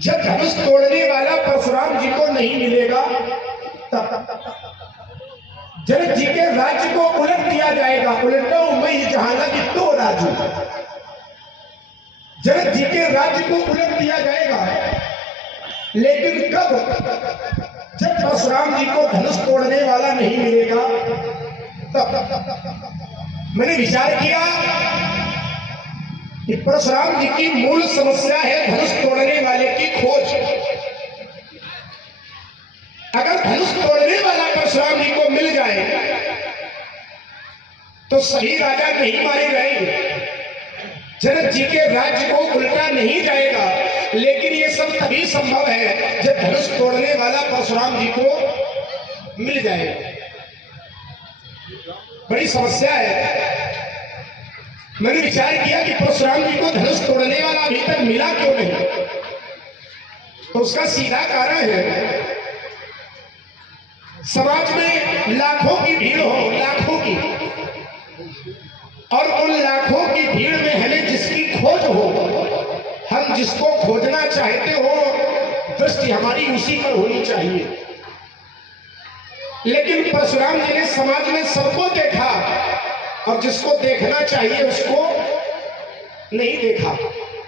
जब धनुष तोड़ने वाला परशुराम जी को नहीं मिलेगा तब जनक जी के राज्य को उलट दिया जाएगा। उलटो मैं जहां लगी तो राजू, जनक जी के राज्य को उलट दिया जाएगा। लेकिन कब? जब परशुराम जी को धनुष तोड़ने वाला नहीं मिलेगा तब। मैंने विचार किया कि परशुराम जी की मूल समस्या है धनुष तोड़ने वाले की खोज। अगर धनुष तोड़ने वाला परशुराम जी को मिल जाए तो सही राजा नहीं मारे जाएंगे, जनक जी के राज्य को उल्टा नहीं जाएगा। लेकिन ये सब तभी संभव है जब धनुष तोड़ने वाला परशुराम जी को मिल जाएगा। बड़ी समस्या है। मैंने विचार किया कि परशुराम जी को धनुष तोड़ने वाला अभी तक मिला क्यों नहीं? तो उसका सीधा कारण है, समाज में लाखों की भीड़ हो, लाखों की, और उन लाखों की भीड़ में हमें जिसकी खोज हो, हम जिसको खोजना चाहते हो, दृष्टि हमारी उसी पर होनी चाहिए। लेकिन परशुराम जी ने समाज में सबको देखा और जिसको देखना चाहिए उसको नहीं देखा।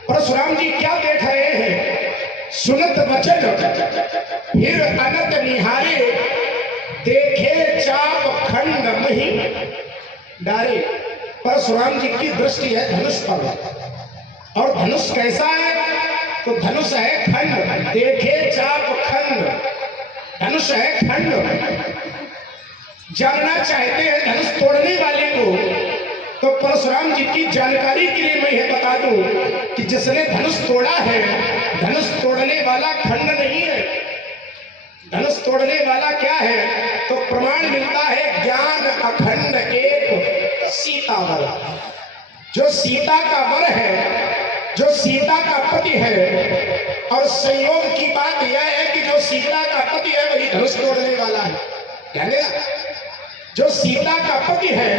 परशुराम जी क्या देख रहे हैं? सुनत वचन फिर अनत निहारे, देखे चाप खंड मही डारे। परशुराम जी की दृष्टि है धनुष पर, और धनुष कैसा है? तो धनुष है खंड, देखे चाप खंड, धनुष है खंड। जानना चाहते हैं धनुष तोड़ने वाले को, तो परशुराम जी की जानकारी के लिए मैं यह बता दूं कि जिसने धनुष तोड़ा है, धनुष तोड़ने वाला खंड नहीं है। धनुष तोड़ने वाला क्या है? तो प्रमाण मिलता है ज्ञान अखंड एक सीता वर। जो सीता का वर है, जो सीता का पति है, और संयोग की बात यह है कि जो सीता का पति है वही धनुष तोड़ने वाला है। ध्यान देना, जो सीता का पति है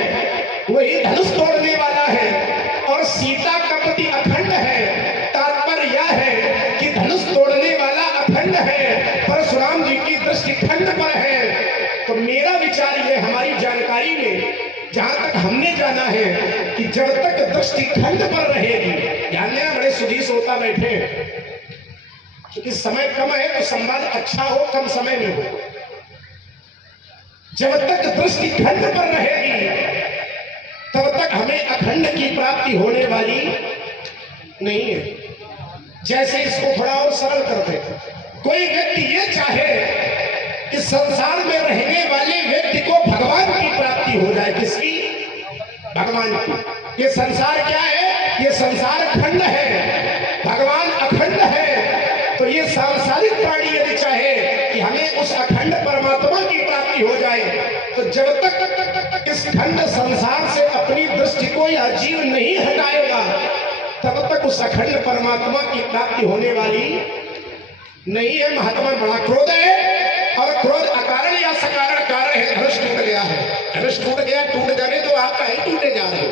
वही धनुष तोड़ने वाला है, और सीता का पति अखंड है। तात्पर्य यह है कि धनुष तोड़ने वाला अखंड है, परशुराम जी की दृष्टि खंड पर है। तो मेरा विचार ये, हमारी जानकारी में जहां तक हमने जाना है कि जब तक दृष्टि खंड पर रहेगी, ध्यान देना, बड़े सुधी सोता बैठे, क्योंकि समय कम है तो संवाद अच्छा हो, कम समय में हो। जब तक दृष्टि खंड पर रहेगी तब तक हमें अखंड की प्राप्ति होने वाली नहीं है। जैसे इसको थोड़ा और सरल करते, कोई व्यक्ति ये चाहे कि संसार में रहने वाले व्यक्ति को भगवान की प्राप्ति हो जाए। किसकी? भगवान की। ये संसार क्या है? ये संसार खंड है, भगवान अखंड है। तो ये सांसारिक प्राणी यदि चाहे कि हमें उस अखंड परमात्मा की प्राप्ति हो जाए, तो जब तक इस खंड संसार से अपनी दृष्टि को या जीव नहीं हटाएगा, तब तक उस अखंड परमात्मा की प्राप्ति होने वाली नहीं है। महात्मा बड़ा क्रोध है, और क्रोध अकारण या सकारण कारण है। धनुष टूट गया है, धनुष टूट गया, टूट जाने तो आप कहीं टूटे जा रहे हो।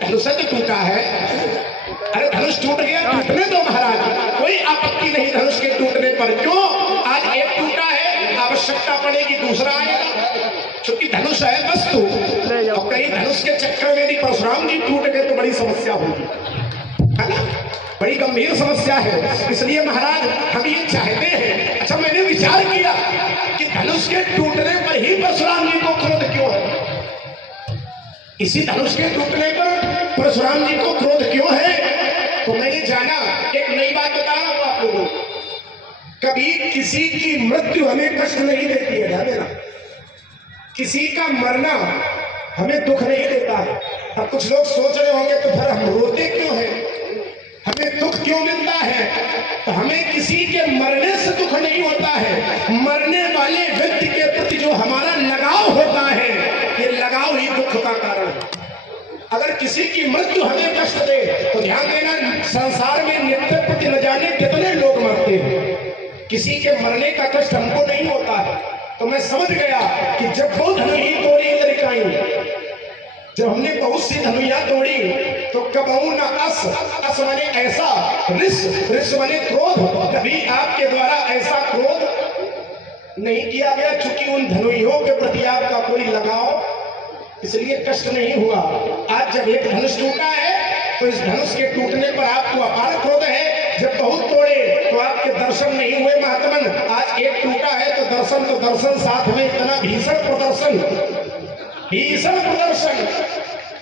धनुष तो टूटा है, अरे धनुष टूट गया, टूटने दो महाराज, कोई आपत्ति नहीं धनुष के टूटने पर। क्यों? आज एक टूटा है, आवश्यकता पड़ेगी दूसरा आएगा, क्योंकि धनुष है वस्तु। और कहीं धनुष के चक्कर में भी परशुराम जी टूट गए तो बड़ी समस्या होगी, है ना? बड़ी गंभीर समस्या है। इसलिए महाराज हम ये चाहते हैं, अच्छा मैंने विचार किया कि धनुष के टूटने पर ही परशुराम जी को क्रोध क्यों है? इसी धनुष के टूटने पर परशुराम जी को क्रोध क्यों है? तो मैंने जाना, एक नई बात बता रहा हूं आप लोगों को, कभी किसी की मृत्यु हमें कष्ट नहीं देती है। ध्यान देना, किसी का मरना हमें दुख नहीं देता है। अब कुछ लोग सोच रहे होंगे तो फिर हम रोते क्यों हैं, हमें दुख क्यों मिलता है? तो हमें किसी के मरने से दुख नहीं होता है, मरने वाले व्यक्ति के प्रति जो हमारा लगाव होता है, ये लगाव ही दुख का कारण है। अगर किसी की मृत्यु हमें कष्ट दे तो ध्यान देना, संसार में नित्य प्रति न जाने कितने लोग मरते हैं, किसी के मरने का कष्ट हमको नहीं होता है। तो मैं समझ गया कि जब वो धनु ही तोड़ी लड़काई, जब हमने बहुत सी धनुया तोड़ी तो कबहू न अस माने ऐसा, ऋष माने क्रोध, कभी आपके द्वारा ऐसा क्रोध नहीं किया गया, चूंकि उन धनुइयों के प्रति आपका कोई लगाव, इसलिए कष्ट नहीं हुआ। आज जब एक धनुष टूटा है तो इस धनुष के टूटने पर आपको अपार क्रोध है। जब बहुत तोड़े तो आपके दर्शन नहीं हुए महात्मन, आज एक टूटा है तो दर्शन साथ में इतना भीषण प्रदर्शन,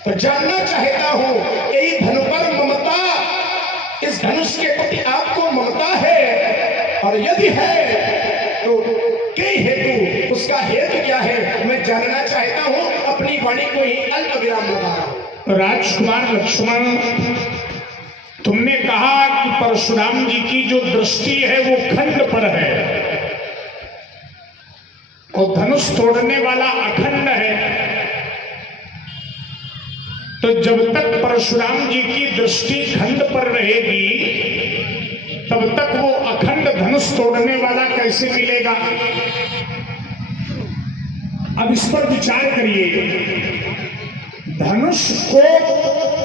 तो जानना चाहता हूं यही धनु पर ममता, इस धनुष के प्रति आपको ममता है, और यदि है तो कई हेतु, उसका हेतु क्या है मैं जानना चाहता हूं। अपनी वाणी को ही अल्प विराम लगा रहा हूं। राजकुमार लक्ष्मण, तुमने कहा कि परशुराम जी की जो दृष्टि है वो खंड पर है और धनुष तोड़ने वाला अखंड है, तो जब तक परशुराम जी की दृष्टि खंड पर रहेगी तब तक वो अखंड धनुष तोड़ने वाला कैसे मिलेगा? अब इस पर विचार करिए। धनुष को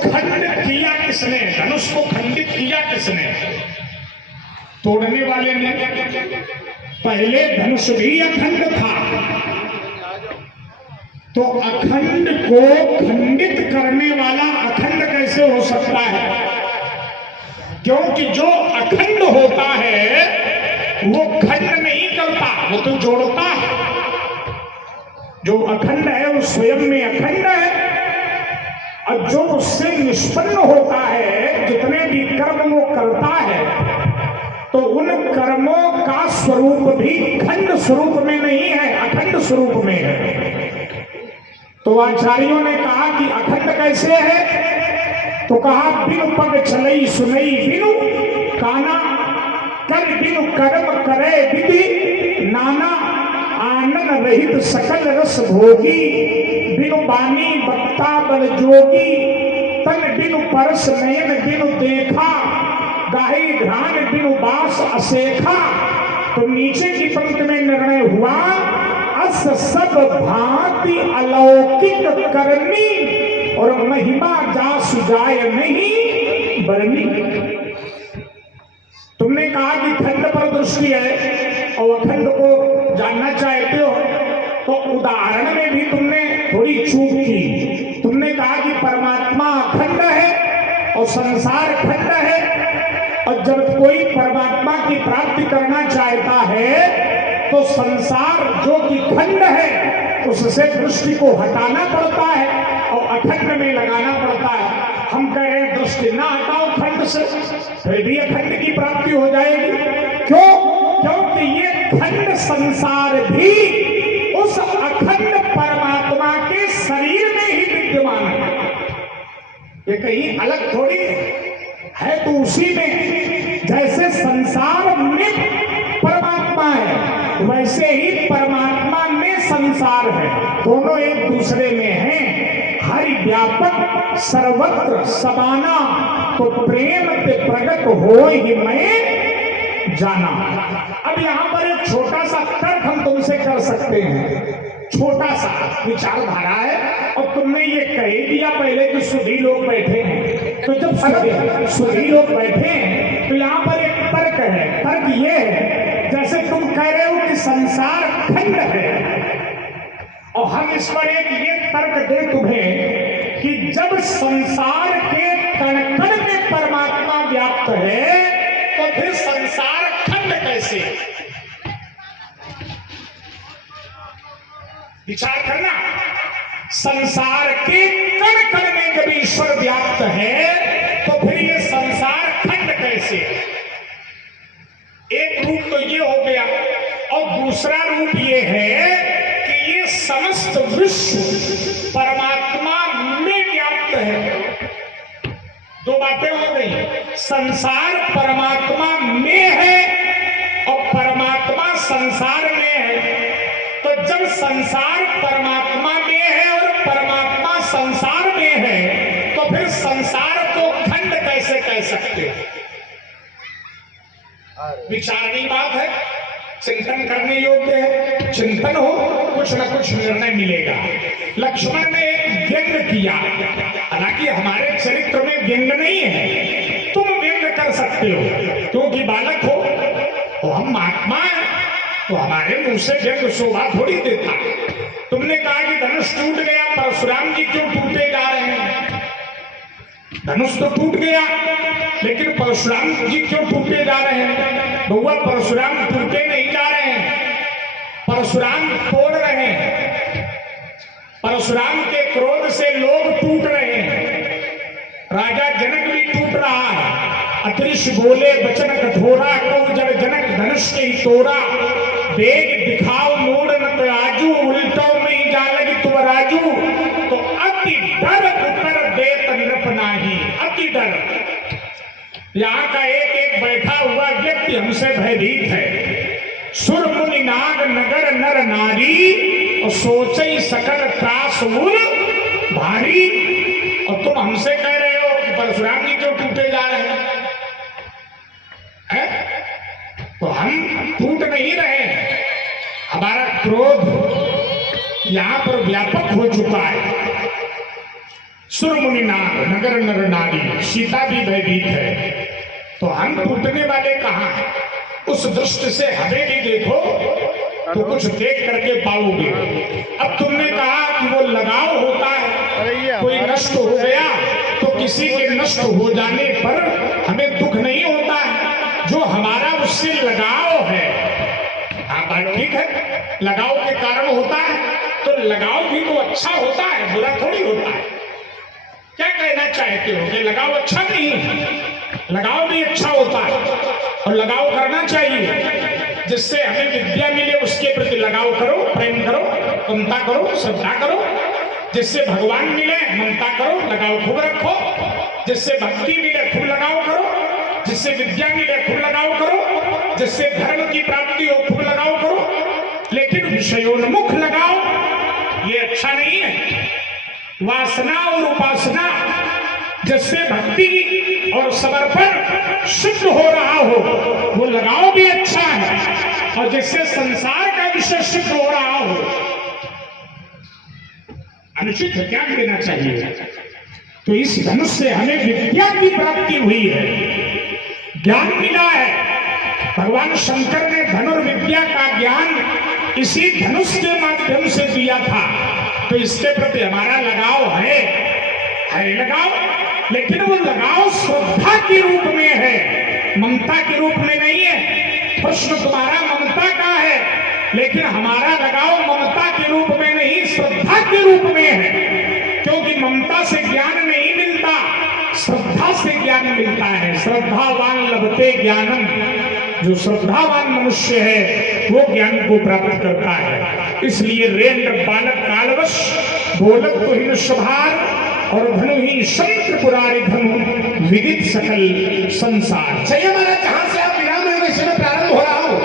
खंड किया किसने? धनुष को खंडित किया किसने? तोड़ने वाले ने। पहले धनुष भी अखंड था, तो अखंड को खंडित करने वाला अखंड कैसे हो सकता है? क्योंकि जो अखंड होता है वो खंड नहीं करता, वो तो जोड़ता है। जो अखंड है वो स्वयं में अखंड है, और जो उससे निष्पन्न होता है, जितने भी कर्म वो करता है, तो उन कर्मों का स्वरूप भी खंड स्वरूप में नहीं है, अखंड स्वरूप में है। तो आचार्यों ने कहा कि अखंड कैसे है? तो कहा बिनु पग चलई सुनई बिनु काना, कर बिनु कर्म करे विधि नाना, आनंद रहित सकल रस भोगी, बिनु बानी बक्ता बल जोगी, तन बिनु परस नयन बिनु देखा, गाही ध्यान बिनु बास असेखा। तो नीचे की पंक्ति में निर्णय हुआ, अस सब भांति अलौकिक करनी, और महिमा जा सुजाय नहीं बरनी। तुमने कहा कि खंड पर दृष्टि है और अखंड को जानना चाहते हो, तो उदाहरण में भी तुमने थोड़ी चूक की। तुमने कहा कि परमात्मा अखंड है और संसार खंड है, और जब कोई परमात्मा की प्राप्ति करना चाहता है तो संसार जो कि खंड है उससे दृष्टि को हटाना पड़ता है और अखंड में लगाना पड़ता है। हम कह रहे हैं दृष्टि ना हटाओ खंड से, फिर भी अखंड की प्राप्ति हो जाएगी। क्यों? क्योंकि ये खंड संसार भी उस अखंड परमात्मा के शरीर में ही विद्यमान है, ये कहीं अलग थोड़ी है। तो उसी में जैसे संसार में परमात्मा है, वैसे ही परमात्मा में संसार है, दोनों एक दूसरे में हैं। हरि व्यापक सर्वत्र समाना, तो प्रेम ते प्रगट हो ही मैं जाना। अब यहाँ पर एक छोटा सा तर्क हम तुमसे कर सकते हैं, छोटा सा विचारधारा है, और तुमने ये कह दिया पहले कि सुधी लोग बैठे हैं। तो जब सुधी लोग बैठे हैं तो यहाँ पर एक तर्क है। तर्क ये है, जैसे तुम कह रहे हो कि संसार खंड है, और हम इस पर एक ये तर्क दे तुम्हें कि जब संसार के कण कण में परमात्मा व्याप्त है तो फिर संसार खंड कैसे? विचार करना। संसार के कण कण में जब ईश्वर व्याप्त है तो फिर ये संसार खंड कैसे? एक रूप तो ये हो गया, और दूसरा रूप ये है कि ये समस्त विश्व परमात्मा में व्याप्त है। दो बातें हो गई, संसार परमात्मा में है और परमात्मा संसार में है। तो जब संसार परमात्मा में है और परमात्मा संसार में है, तो फिर संसार को खंड कैसे कह सकते? विचारनी बात है, चिंतन करने योग्य है। चिंतन हो, कुछ न कुछ निर्णय मिलेगा। लक्ष्मण ने एक व्यंग किया, हालांकि हमारे चरित्र में व्यंग नहीं है, तुम व्यंग कर सकते हो, क्योंकि बालक हो तो हम महात्मा हैं, तो हमारे मुंह से व्यंग शोभा थोड़ी देता। तुमने कहा कि धनुष टूट गया, परशुराम जी क्यों टूटे जा रहे हैं? धनुष तो टूट गया, लेकिन परशुराम जी क्यों टूटे जा रहे हैं? बउआ, परशुराम टूटे नहीं जा रहे हैं, परशुराम तोड़ रहे हैं। परशुराम के क्रोध से लोग टूट रहे हैं। राजा जनक भी टूट रहा है। अतृष बोले वचन कठोरा, कौ जब जनक धनुष के ही तोड़ा। वेग दिखाओ मूड न तराजू, उल्टो में जालग तुम राजू। तो अति डर उतर देत नृप नाही, अति डर। यहाँ का एक एक बैठा हुआ व्यक्ति हमसे भयभीत है। सुर मुनि नाग नगर नर नारी, और सोचे सकल त्रास मूल भारी। और तुम हमसे कह रहे हो कि परशुराम जी क्यों टूटे जा रहे हैं? तो हम टूट नहीं रहे, हमारा क्रोध यहाँ पर व्यापक हो चुका है। सुर मुनि नाग नगर नर नारी, सीता भी भयभीत है, तो हम टूटने वाले कहाँ हैं? उस दृष्टि से हमें भी देखो तो कुछ देख करके पाओगे। अब तुमने कहा कि वो लगाव होता है, कोई नष्ट हो गया तो किसी के नष्ट हो जाने पर हमें दुख नहीं होता है, जो हमारा उससे लगाव है। हाँ बात ठीक है, लगाव के कारण होता है, तो लगाव भी तो अच्छा होता है, बुरा थोड़ी होता है। क्या कहना चाहते हो कि लगाव अच्छा नहीं है? लगाव भी अच्छा होता है, और लगाव करना चाहिए। जिससे हमें विद्या मिले उसके प्रति लगाव करो, प्रेम करो, ममता करो, श्रद्धा करो। जिससे भगवान मिले ममता करो, लगाव खूब रखो। जिससे भक्ति मिले खूब लगाव करो। जिससे विद्या मिले खूब लगाव करो। जिससे धर्म की प्राप्ति हो खूब लगाव करो। लेकिन विषयोन्मुख लगाव ये अच्छा नहीं है। वासना और उपासना, जिससे भक्ति और समर्पण शुद्ध हो रहा हो, वो लगाव भी अच्छा है। और जिससे संसार का विषय शुद्ध हो रहा हो, अनुचित त्याग देना चाहिए। तो इस धनुष से हमें विद्या की प्राप्ति हुई है, ज्ञान मिला है। भगवान शंकर ने धनुर्विद्या का ज्ञान इसी धनुष के माध्यम से दिया था। तो इसके प्रति हमारा लगाव है लगाव, लेकिन वो लगाव श्रद्धा के रूप में है, ममता के रूप में नहीं है। प्रश्न तुम्हारा ममता का है, लेकिन हमारा लगाव ममता के रूप में नहीं, श्रद्धा के रूप में है। क्योंकि ममता से ज्ञान नहीं मिलता, श्रद्धा से ज्ञान मिलता है। श्रद्धावान लभते ज्ञानम, जो श्रद्धावान मनुष्य है वो ज्ञान को प्राप्त करता है। इसलिए रेंद्र बालक कालवश बोलक तो हिन स्वभार, और धनु ही शंकर पुरारी धनु विदित सकल संसार। सही हमारा जहां से आप विराम है वैसे में प्रारंभ हो रहा हूं।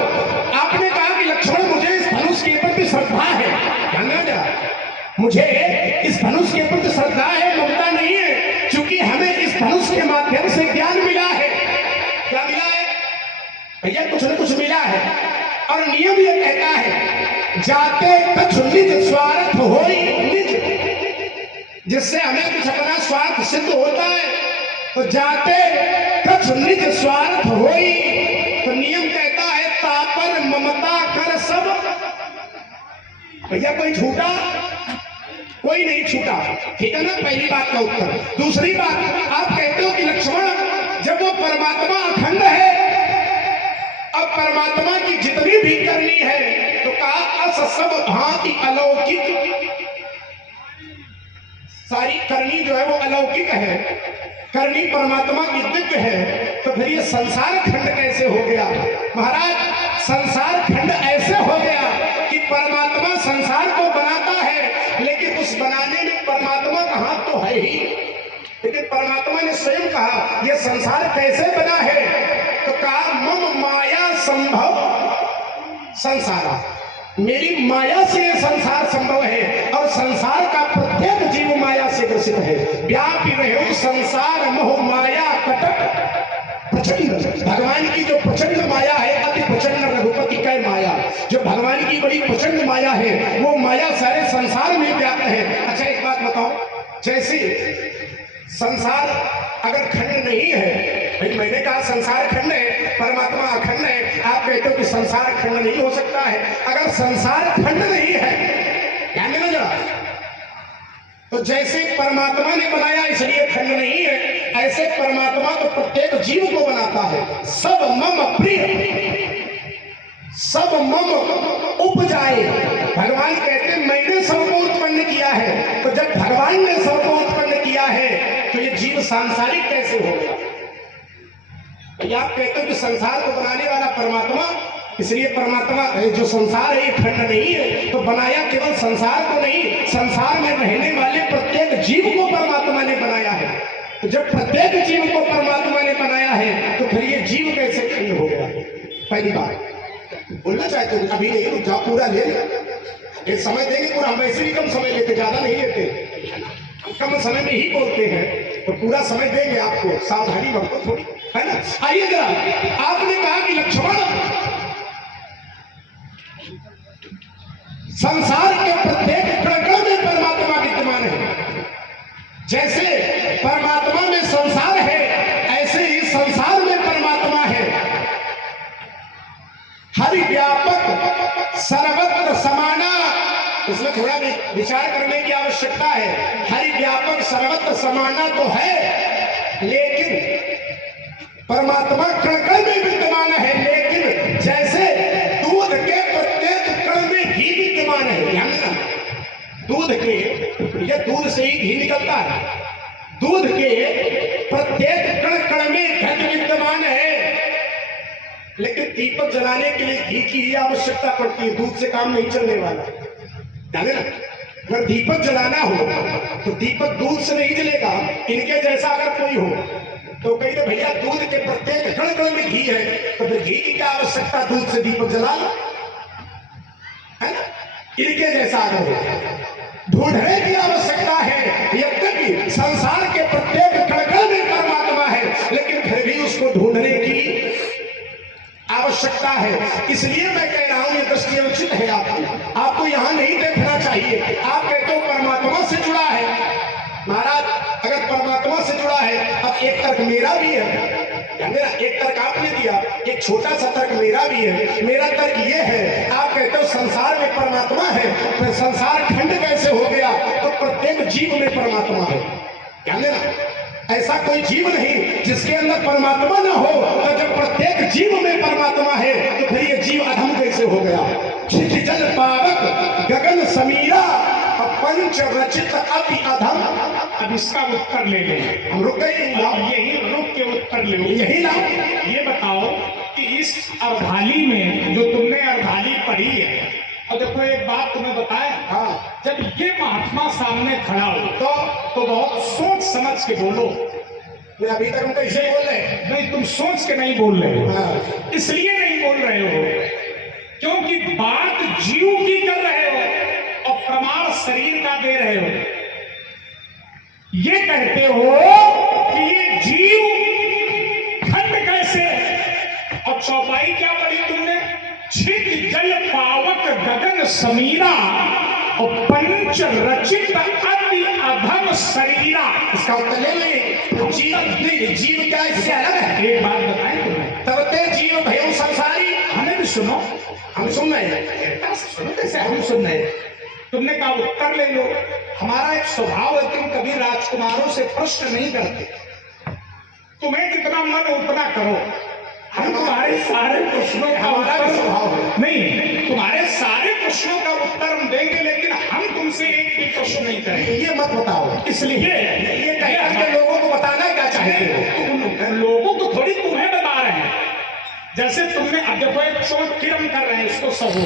आपने कहा कि लक्ष्मण मुझे इस धनुष के प्रति श्रद्धा है, ध्यान देना, मुझे इस धनुष के प्रति श्रद्धा है, ममता नहीं है। क्योंकि हमें इस धनुष के माध्यम से ज्ञान मिला है। क्या मिला है भैया? कुछ न कुछ मिला है। और नियम यह कहता है, जाते कछु निज स्वार्थ होई निज, जिससे हमें कुछ अपना स्वार्थ सिद्ध होता है। तो जाते कछु निज स्वार्थ होई, तो नियम कहता है तापर ममता कर सब। भैया कोई छूटा? कोई नहीं छूटा, ठीक है ना? पहली बात का उत्तर। दूसरी बात, आप कहते हो कि लक्ष्मण जब वो परमात्मा अखंड है, अब परमात्मा की जितनी भी करनी है, तो कहा अस सब भांति अलौकिक, सारी करनी जो है वो अलौकिक है, करनी परमात्मा की दिव्य है। तो फिर ये संसार खंड कैसे हो गया? महाराज संसार खंड ऐसे हो गया कि परमात्मा संसार को बनाता है, लेकिन उस बनाने में परमात्मा का हाथ तो है ही। लेकिन परमात्मा ने स्वयं कहा यह संसार कैसे बना है? तो कहा मम माया संभव संसारा, मेरी माया से यह संसार संभव है। और संसार का प्रत्येक जीव माया से ग्रसित है। व्यापी रहे संसार मोह माया कटक प्रचंड। भगवान की जो प्रचंड माया है, अति प्रचंड रघुपति कै माया, जो भगवान की बड़ी प्रचंड माया है, वो माया सारे संसार में व्याप्त है। अच्छा एक बात बताओ, जैसे संसार अगर खंड नहीं है भाई मैंने कहा संसार खंड है, परमात्मा अखंड है, आप कहते हो कि संसार खंड नहीं हो सकता है। अगर संसार खंड नहीं है, ध्यान देना जरा, तो जैसे परमात्मा ने बनाया इसलिए खंड नहीं है, ऐसे परमात्मा तो प्रत्येक जीव को बनाता है। सब मम प्रिय, सब मम उपजाए। भगवान कहते हैं मैंने सबको उत्पन्न किया है। तो जब भगवान ने सबको उत्पन्न किया है तो ये जीव सांसारिक कैसे होगा? आप कहते हो कि संसार को बनाने वाला परमात्मा, इसलिए परमात्मा जो संसार है ये खंड नहीं है। तो बनाया केवल संसार को नहीं, संसार में रहने वाले प्रत्येक जीव को परमात्मा ने बनाया है। तो जब प्रत्येक जीव को परमात्मा ने बनाया है तो फिर ये जीव कैसे खंड हो गया? पहली बात बोलना चाहते हो, अभी नहीं, रुक जाओ, पूरा ले ये समय देंगे पूरा। हम वैसे भी कम समय लेते, ज्यादा नहीं लेते, हम कम समय में ही बोलते हैं, तो पूरा समय देंगे आपको, सावधानी बरतो थोड़ी, है ना। आइए जरा, आपने कहा कि लक्ष्मण संसार के प्रत्येक कण में परमात्मा विद्यमान है। जैसे परमात्मा में संसार है, ऐसे ही संसार में परमात्मा है। हरि व्यापक सर्वत्र समाना, इसमें थोड़ा विचार करने की आवश्यकता है। हरि व्यापक सर्वत्र समाना तो है, लेकिन परमात्मा कण कण में विद्यमान है। लेकिन जैसे दूध के प्रत्येक कण में घी विद्यमान है, ध्यान देना, दूध के, ये दूध से ही घी निकलता है, दूध के प्रत्येक कण कण में घी विद्यमान है। लेकिन दीपक जलाने के लिए घी की ही आवश्यकता पड़ती है, दूध से काम नहीं चलने वाला, ध्यान देना। अगर दीपक जलाना हो तो दीपक दूध से नहीं जलेगा। इनके जैसा अगर कोई हो तो कहीं तो भैया दूध के प्रत्येक कण कण में घी है, तो फिर घी की क्या आवश्यकता, दूध से दीपक जला लो, है ना। इनके जैसा अगर हो, ढूंढने की आवश्यकता है। यद्यपि संसार के प्रत्येक कण कण में परमात्मा है, लेकिन फिर भी उसको ढूंढने की आवश्यकता है। इसलिए मैं कह रहा हूं ये दृष्टि अनुचित है आपको यहां नहीं देखना चाहिए। आप कहते हो परमात्मा से जुड़ा है, महाराज अगर परमात्मा से जुड़ा है, अब एक तर्क मेरा भी है, एक तर्क आपने दिया, एक छोटा सा तर्क मेरा भी है। मेरा तर्क ये है, आप कहते हो संसार में परमात्मा है, फिर संसार खंड कैसे हो गया? तो प्रत्येक जीव में परमात्मा है, ध्यान देना। ऐसा कोई जीव नहीं जिसके अंदर परमात्मा ना हो। तो जब प्रत्येक जीव में परमात्मा है तो फिर ये जीव अधम कैसे हो गया? क्षिति जल पावक गगन समीरा पंच रचित अति अधम। अब इसका उत्तर ले लें, हम रुक गए, यही रुक के उत्तर ले, यही ना। ये बताओ कि इस अर्धाली में जो तुमने अर्धाली पढ़ी है, और देखो एक बात तुम्हें बताया, हाँ, जब ये महात्मा सामने खड़ा हो तो बहुत सोच समझ के बोलो। अभी तक हम कैसे बोल रहे हैं? नहीं, तुम सोच के नहीं बोल रहे हो। हाँ। इसलिए नहीं बोल रहे हो क्योंकि बात जीव की कर रहे हो और प्रमाण शरीर का दे रहे हो। ये कहते हो कि ये जीव खंड कैसे है, और चौपाई क्या पढ़ी तुमने? छित जल पावक गगन समीरा और पंच रचित अति अधम शरीरा। इसका उत्तर ले लो। जीव क्या इससे अलग है? एक बात बताएं तुम्हें, तबते जीव भयं संसारी। हमें भी सुनो, हम सुन रहे हैं, सुनो कैसे हम सुन रहे हैं। तुमने कहा उत्तर ले लो। हमारा एक स्वभाव है कि हम कभी राजकुमारों से प्रश्न नहीं करते। तुम्हें जितना मन उतना करो, हम तुम्हारे सारे प्रश्नों का उत्तर स्वभाव है। नहीं, तुम्हारे सारे प्रश्नों का उत्तर हम देंगे, लेकिन हम तुमसे एक भी प्रश्न नहीं करेंगे। ये मत बताओ, इसलिए ये कहकर के लोगों को बताना क्या चाहते हो? लोगों को थोड़ी तुम्हें बता रहे हैं। जैसे तुमने अब देखो एक चोट फिर हम कर रहे हैं, इसको सहो।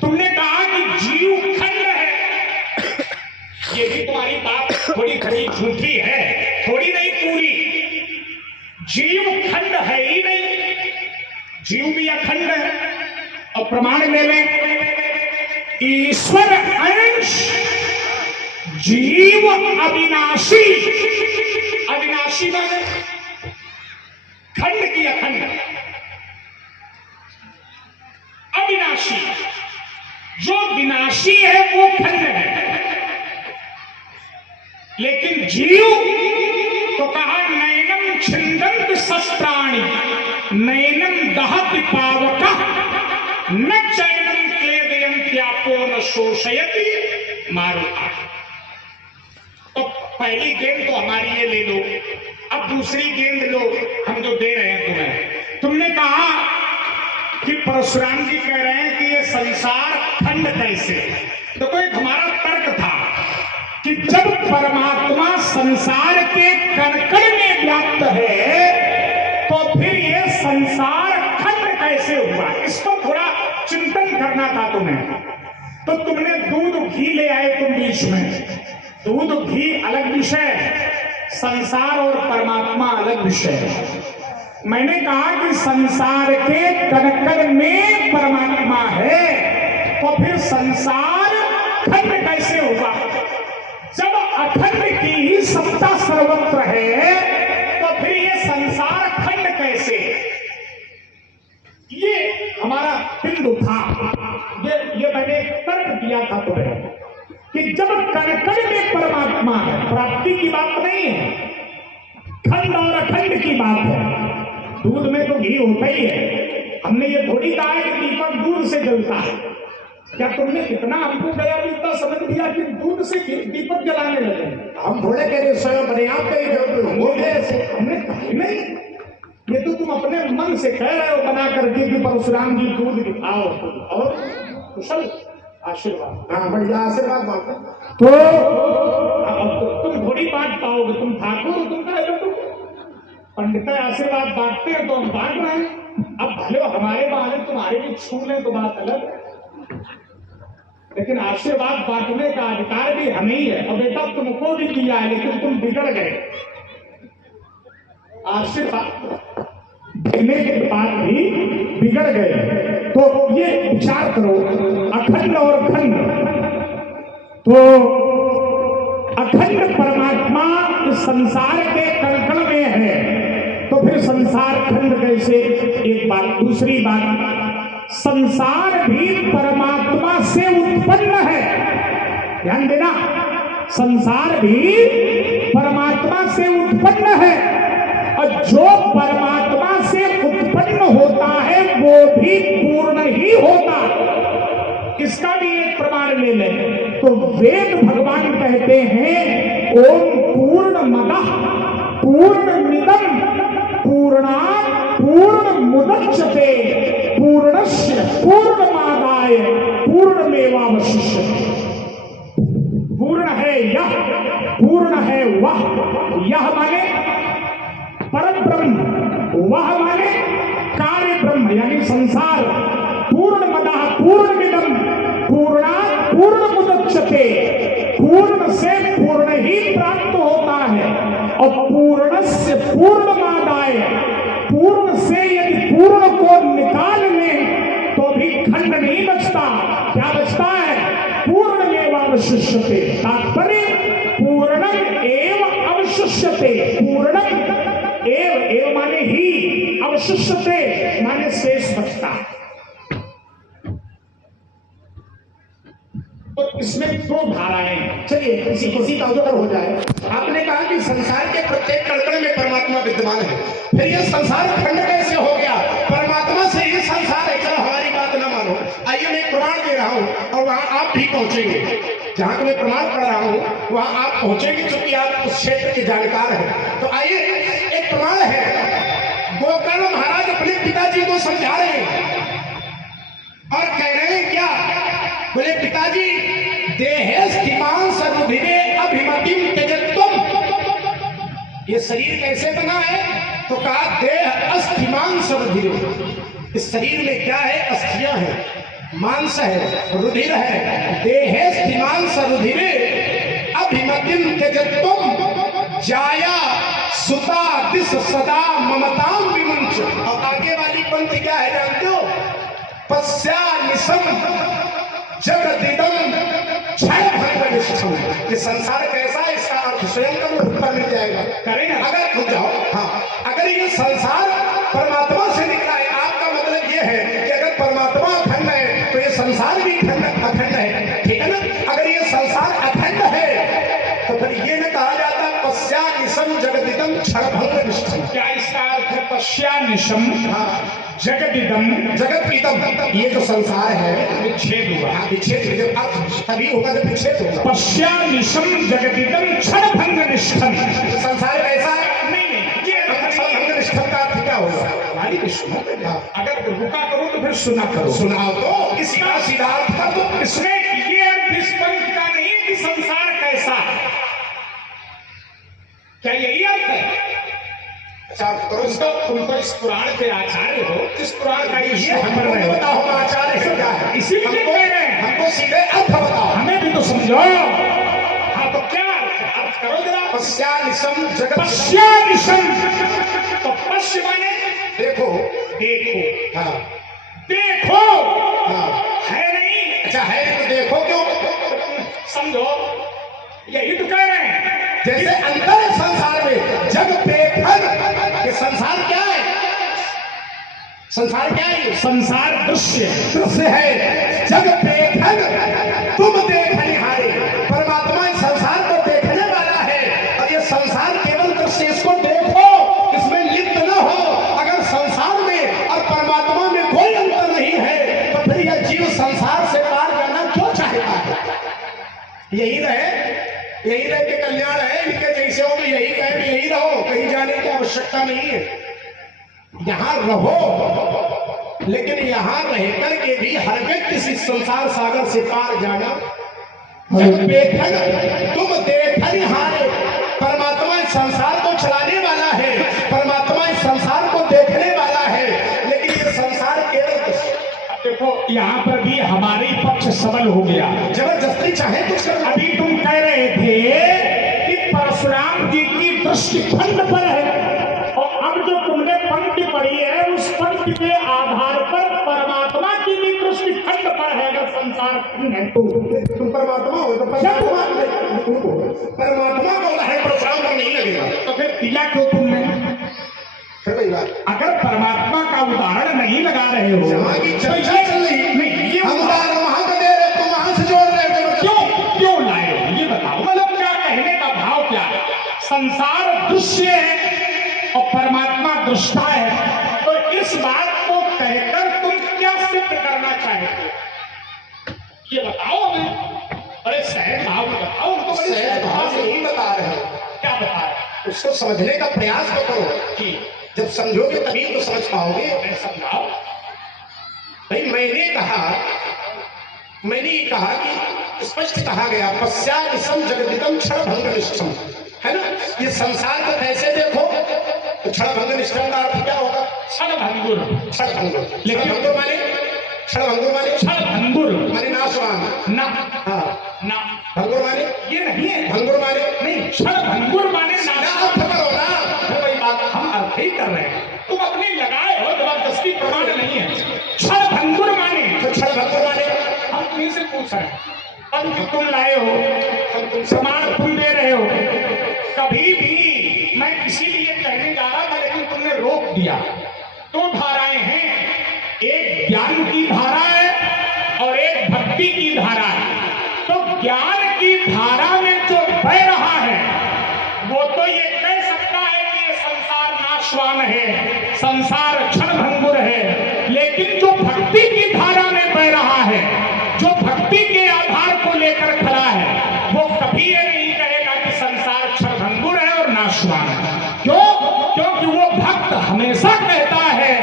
तुमने कहा कि जीव खंड है, ये भी तुम्हारी बात थोड़ी खड़ी झूठी है, थोड़ी नहीं पूरी। जीव खंड है ही नहीं, जीव भी अखंड है। और प्रमाण ले लें, ईश्वर अंश जीव अविनाशी। अविनाशी माने खंड की अखंड, अविनाशी। जो विनाशी है वो खंड है, लेकिन जीव तो कहा नैनम छिंदंत शस्त्र नैनम दहति पावकः न चैनम क्लेदयन्त्यापो न शोषयति मारुतः। तो पहली गेंद तो हमारी ये ले लो, अब दूसरी गेंद लो, हम जो दे रहे हैं तुम्हें। तुमने कहा कि परशुराम जी कह रहे हैं कि ये संसार खंड कैसे, तो कोई हमारा तर्क था कि जब परमात्मा संसार के कण-कण में व्याप्त है तो फिर ये संसार खंड कैसे हुआ, इसको थोड़ा चिंतन करना था तुम्हें। तो तुमने दूध घी ले आए तुम बीच में, दूध घी अलग विषय, संसार और परमात्मा अलग विषय। मैंने कहा कि संसार के कण-कण में परमात्मा है तो फिर संसार खंड कैसे हुआ। जब अखंड की ही सत्ता सर्वत्र है तो फिर ये संसार खंड कैसे। ये हमारा बिंदु था, ये मैंने तर्क दिया था तुम्हें कि जब कण-कण में परमात्मा है, प्राप्ति की बात नहीं है, खंड और अखंड की बात है। दूध में तो घी होता ही है, हमने ये थोड़ी कहा है कि दीपक दूध से जलता है। क्या तुमने इतना हमको गया इतना समझ लिया कि दूध से दीपक जलाने लगे। हम थोड़े कह रहे स्वयं अपने आप कह रहे, हमने नहीं, ये तो तुम अपने मन से कह रहे हो बना करके कि परशुराम जी दूध दिखाओ और कुशल आशीर्वाद। हाँ बढ़िया आशीर्वाद मांगते तो अब तुम थोड़ी बांट पाओगे, तुम ठाकुर हो, तुम कह दो पंडित आशीर्वाद बांटते हैं तो हम बांट रहे हैं। अब भले हमारे बहाने तुम्हारे भी छू लें तो बात अलग है, लेकिन आशीर्वाद बांटने का अधिकार भी हमें ही है। और बेटा तुमको भी दिया है लेकिन तुम बिगड़ गए। आशीर्वाद देने के बाद भी बिगड़ गए। तो ये विचार करो, अखंड और खंड, तो अखंड परमात्मा इस संसार के कण-कण में है तो फिर संसार खंड कैसे। एक बात, दूसरी बात, संसार भी परमात्मा से उत्पन्न है, ध्यान देना, संसार भी परमात्मा से उत्पन्न है और जो परमात्मा से उत्पन्न होता है वो भी पूर्ण ही होता। इसका भी एक प्रमाण ले लें तो वेद भगवान कहते हैं ओम पूर्णमदः पूर्णमिदं पूर्णात् पूर्णमुदच्यते पूर्णस्य पूर्णमादाय पूर्णमेवावशिष्यते। पूर्ण है यह, पूर्ण है वह। यह माने परम ब्रह्म, वह माने कार्य ब्रह्म यानी संसार। पूर्णमदः पूर्णमिदं पूर्णात् पूर्णमुदच्यते, पूर्ण से पूर्ण ही प्राप्त होता है और पूर्णस्य पूर्णमादाय, पूर्ण से यदि पूर्ण को निकाल लें तो भी खंड नहीं बचता। क्या बचता है? पूर्णमेवावशिष्यते। तात्पर्य पूर्णम एव अवशिष्यते, पूर्णम एव माने ही, अवशिष्यते माने शेष बचता। तो इसमें दो धाराएं। चलिए इसी का उदाहरण हो जाए। आपने कहा कि संसार के प्रत्येक कण-कण में परमात्मा विद्यमान है, फिर ये संसार खंड कैसे हो गया? परमात्मा से ही संसार है। चलो हमारी बात ना मानो, आइए मैं प्रमाण दे रहा हूँ और वहां आप भी पहुंचेंगे। जहां मैं प्रमाण पढ़ रहा हूँ वहां आप पहुंचेंगे क्योंकि आप उस क्षेत्र के जानकार हैं। तो आइए एक प्रमाण है, गोकर्ण महाराज अपने पिताजी को समझा रहे हैं और कह रहे हैं क्या? बोले पिताजी देहे स्थिमान सर्वधिरे अभिमतिम त्यजत्वम। ये शरीर कैसे बना है? तो कहा देह अस्थिमान सर्वधिरे। इस शरीर में क्या है? अस्थियां हैं, मांस है, रुधिर है। देहे स्थिमान सर्वधिरे अभिमतिम त्यजत्वम जाया सुता दिस सदा ममताम विमुंच। और आगे वाली पंक्ति क्या है जानते हो? पश्या निसम जगदिदम क्षय भंगनिष्ठम। ये संसार कैसा है इसका अर्थ स्वयं का उत्तर मिल जाएगा। करें अगर रुक जाओ। हाँ, अगर ये संसार परमात्मा से निकला है, आपका मतलब ये है कि अगर परमात्मा अखंड है तो ये संसार भी अखंड है, ठीक है ना? अगर ये संसार अखंड है तो फिर ये न कहा जाता पश्या निसम जगदिदम क्षण भंगनिष्ठम। क्या इसका अर्थ है? पश्यानिशम जगदिदम जगत इदम, ये जो संसार है विच्छेद हुआ। विच्छेद तभी होगा जब विच्छेद होगा। पश्यानिशम जगदिदम क्षण भंग निष्ठम। संसार कैसा है? नहीं, ये क्षण भंग निष्ठम का अर्थ क्या होगा? अगर रुका करो तो फिर सुना करो। सुनाओ तो इसका सीधा अर्थ कर दो। इसमें ये अर्थ इस पंथ का नहीं है कि संसार कैसा है। क्या यही अर्थ है? अच्छा करो इसका। तुम तो इस पुराण के आचार्य हो, इस पुराण का ये हमको नहीं बताओ, हम आचार्य हैं क्या है? इसीलिए कह रहे हैं हमको सीधे अर्थ बताओ। हमें भी तो समझो। हाँ तो क्या अर्थ करो जरा। पश्यानिशम जगत, पश्यानिशम, तो पश्य माने देखो, देखो। हाँ देखो हाँ, है नहीं। अच्छा है तो देखो क्यों? समझो, यही तो कह रहे हैं। जैसे अंदर संसार में जग बेखर, ये संसार क्या है? संसार क्या है? संसार दृश्य दृश्य है। जग बेखर तुम देखनिहारे, परमात्मा इस संसार को देखने वाला है। और ये संसार केवल दृश्य, इसको देखो, इसमें लिप्त न हो। अगर संसार में और परमात्मा में कोई अंतर नहीं है तो फिर यह जीव संसार से पार करना क्यों चाहेगा? यही रहे कि कल्याण है, इनके जैसे हो तो यही कहे, यही रहो, कहीं जाने की आवश्यकता नहीं है। यहां रहो, लेकिन यहां रहकर के भी हर व्यक्ति इस संसार सागर से पार जाना। जब बेखन तुम देखनिहारे, परमात्मा इस संसार को चलाने वाला है, परमात्मा इस संसार को देखने वाला है, लेकिन ये संसार केवल देखो यहाँ पर भी हमारी पक्ष सबल हो गया। जबरदस्ती चाहे कुछ कर। अभी तुम कह रहे थे कि परशुराम जी की दृष्टि खंड पर है, और अब जो तुमने पंक्ति पढ़ी है उस पंक्ति के आधार पर परमात्मा की भी दृष्टि खंड पर है। अगर संसार खंड है तो तुम परमात्मा हो तो परमात्मा को है, परशुराम को नहीं लगेगा। तो फिर दिया क्यों तुमने? अगर परमात्मा का उदाहरण नहीं लगा रहे हो, यहाँ की चर्चा चल रही नहीं, ये हम उदाहरण वहां को दे रहे, तुम वहां से जोड़ रहे हो। क्यों लाए हो ये बताओ। मतलब क्या कहने का भाव क्या है? संसार दृश्य है और परमात्मा दृष्टा है, तो इस बात को कहकर तुम क्या सिद्ध करना चाहते हो ये बताओ हमें। अरे सहज भाव में बताओ। तो सहज भाव से नहीं बता रहे हो। क्या बता रहे? उसको समझने का प्रयास तो करो कि जब समझोगे तभी तो समझ पाओगे। समझाओ भाई। मैंने ये कहा कि स्पष्ट कहा गया, पश्यानिशम जगदिदम क्षण भंग निष्ठम, है ना? ये संसार को कैसे देखो तो क्षण भंग निष्ठम का अर्थ क्या होगा? क्षण भंगुर। क्षण भंगुर। लेकिन भंगुर माने क्षण भंगुर माने नाशवान ना। हाँ ना भंगुर माने ये नहीं है। भंगुर माने नहीं, क्षण भंगुर माने अर्थ करो ना। भाई बात हम अर्थ ही कर रहे हैं, तुम अपने लगाए हो, जबरदस्ती प्रमाण नहीं है। क्षण भंगुर माने तो क्षण भंगुर माने हम तुम्हीं से पूछ रहे हैं। अब तुम लाए हो, प्रमाण तुम दे रहे हो। कभी भी मैं इसीलिए कहने जा रहा था लेकिन तुमने रोक दिया। दो धाराएं हैं, एक ज्ञान की धारा है और एक भक्ति की धारा है। तो ज्ञान की धारा में जो बह रहा है वो तो ये कह सकता है कि ये संसार नाशवान है, संसार क्षणभंगुर है। लेकिन जो भक्ति की धारा में बह रहा है, जो भक्ति के आधार को लेकर खड़ा है, वो कभी ये नहीं कहेगा कि संसार क्षणभंगुर है और नाशवान है। क्यों? क्योंकि वो भक्त हमेशा कहता है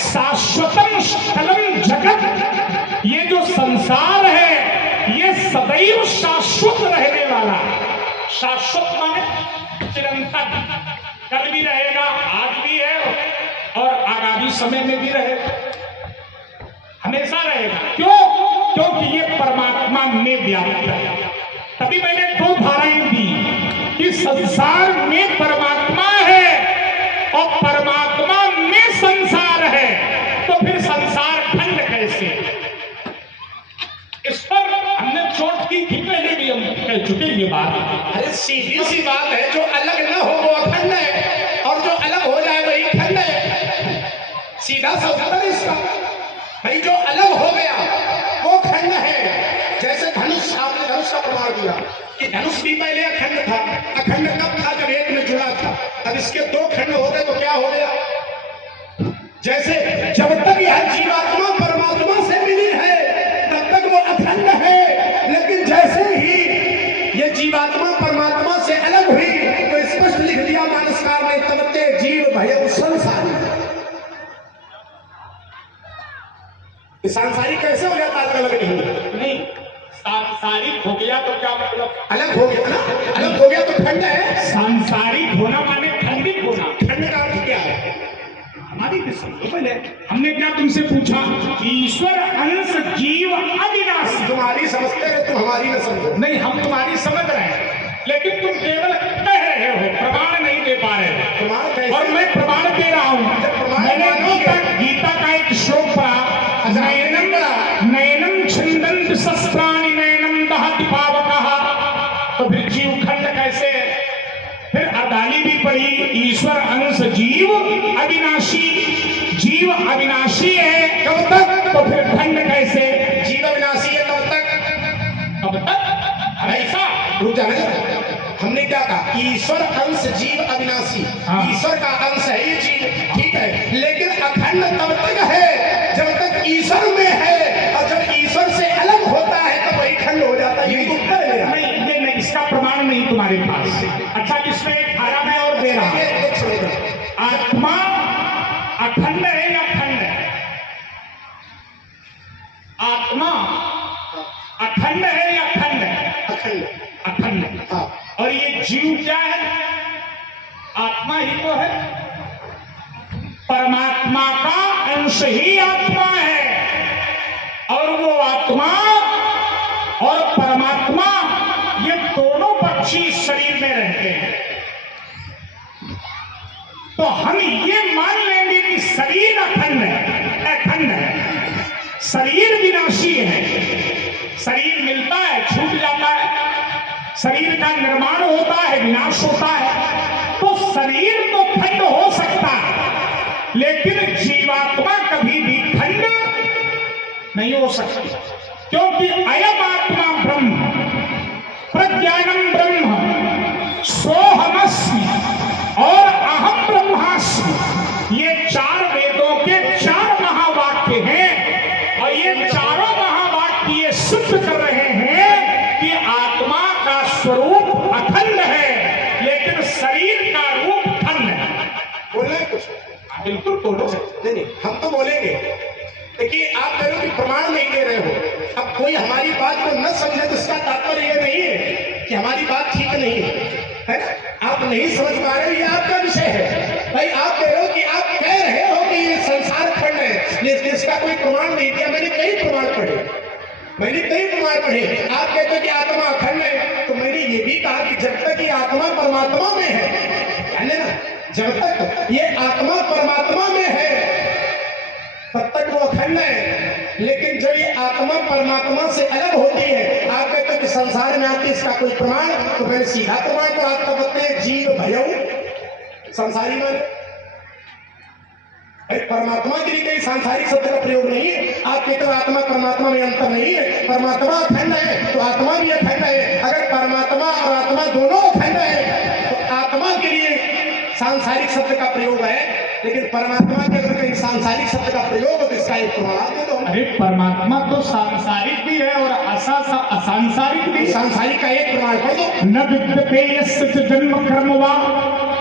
शाश्वतम स्थलम जगत, ये जो संसार है ये सदैव शाश्वत रहने वाला है। शाश्वत माने चिरंतन, कल भी रहेगा, आज भी है और आगामी समय में भी रहेगा, हमेशा रहेगा। क्यों? क्योंकि ये परमात्मा में व्याप्त है। तभी मैंने दो धाराएं दी कि संसार में परमात्मा है और परमात्मा में संसार है, तो फिर संसार खंड कैसे? इस पर हमने चोट की थी, पहले भी हम कह चुके ये बात। अरे सीधी सी बात है, जो अलग न हो वो अखंड है और जो अलग हो जाए वही खंड है। सीधा सा उत्तर इसका। भाई जो अलग हो गया वो खंड है। जैसे धनुष, आपने धनुष का प्रमाण दिया कि धनुष भी पहले अखंड था। अखंड कब था? जब एक में जुड़ा था। अब इसके दो खंड हो गए तो क्या हो गया? कि सांसारिक कैसे हो जाता है, अलग नहीं? सांसारिक हो गया तो क्या मतलब? अलग हो गया ना, अलग हो गया तो खंड है। सांसारिक होना माने खंडित होना। खंड का अर्थ क्या है? हमारी भी समझो पहले। हमने क्या तुमसे पूछा? ईश्वर अंश जीव अविनाशी। तुम्हारी समझते रहे, तुम हमारी न समझो। नहीं, हम तुम्हारी समझ रहे हैं, लेकिन तुम केवल कह रहे हो, प्रमाण नहीं दे पा रहे हो। प्रमाण कैसे? और मैं प्रमाण दे रहा हूँ। मैंने गीता का एक श्लोक पढ़ा, नैनम छिंदन्ति शस्त्राणि नैनम दहति पावकः। तो फिर जीव खंड कैसे? फिर अदाली भी पढ़ी, ईश्वर अंश जीव अविनाशी। जीव अविनाशी है कब तक? तो फिर खंड कैसे? जीव अविनाशी है कब तक? कब तक? ऐसा रुक जाना। हमने क्या कहा? ईश्वर अंश जीव अविनाशी। ईश्वर का अंश है ये जीव, ठीक है, लेकिन अखंड तब तक है जब तक ईश्वर में है, और जब ईश्वर से अलग होता है तब वही खंड हो जाता है। ये उत्तर है। नहीं, ये नहीं, इसका प्रमाण नहीं तुम्हारे पास। अच्छा, इसमें एक धारा मैं और दे रहा हूं। आत्मा अखंड है या खंड है? आत्मा अखंड है या खंड है? अखंड। अखंड। हाँ। और ये जीव क्या है? आत्मा ही तो है। परमात्मा का अंश ही आत्मा है, और वो आत्मा और परमात्मा ये दोनों पक्षी शरीर में रहते हैं। तो हम ये मान लेंगे कि शरीर अखंड है, अखंड है, शरीर विनाशी है। शरीर मिलता है, छूट जाता है, शरीर का निर्माण होता है, विनाश होता है। तो शरीर तो खंड हो सकता है, लेकिन जीवात्मा कभी भी खंड नहीं हो सकती, क्योंकि अयम आत्मा ब्रह्म, प्रज्ञानम ब्रह्म, सोहमस्मि और अहम ब्रह्मास्मि। ये चार वेदों के चार महावाक्य हैं, और ये चारों महावाक्य ये सिद्ध कर रहे हैं कि आत्मा का स्वरूप अखंड है, लेकिन शरीर का रूप खंड है। बोलना है कुछ? बिल्कुल बोलो। नहीं, हम तो बोलेंगे। देखिए, आप कह रहे हो कि प्रमाण नहीं दे रहे हो। अब कोई हमारी बात को न समझे तो इसका तात्पर्य यह नहीं है कि हमारी बात ठीक नहीं है ना? आप नहीं समझ पा रहे हो, ये आपका विषय है भाई। आप कह रहे हो कि आप कह रहे हो कि ये संसार खंड है, इसका कोई प्रमाण नहीं दिया। मैंने कई प्रमाण पढ़े, आप कहते हो कि आत्मा अखंड है, तो मैंने ये भी कहा कि जब तक ये आत्मा परमात्मा में है ना, जब तक ये आत्मा परमात्मा में है तब तक वो अखंड है। लेकिन जब ये आत्मा परमात्मा से अलग होती है, आप कहते हो कि संसार में आती, इसका कोई प्रमाण? तो मैंने सीधा प्रमाण को आपका बताते हैं, जीव भयऊ संसारी माने। परमात्मा के लिए कहीं सांसारिक शब्द का प्रयोग नहीं है। आप कहते हो आत्मा परमात्मा में अंतर नहीं है, परमात्मा अखंड है तो आत्मा भी अखंड है। अगर परमात्मा और आत्मा दोनों अखंड है तो आत्मा के लिए सांसारिक शब्द का प्रयोग है, लेकिन परमात्मा के अंदर कहीं सांसारिक शब्द का प्रयोग हो तो इसका एक प्रमाण दे दो। अरे परमात्मा तो सांसारिक भी है और असंसारिक भी। सांसारिक का एक प्रमाण पढ़ दो। न विद्यते यस्य जन्म कर्म वा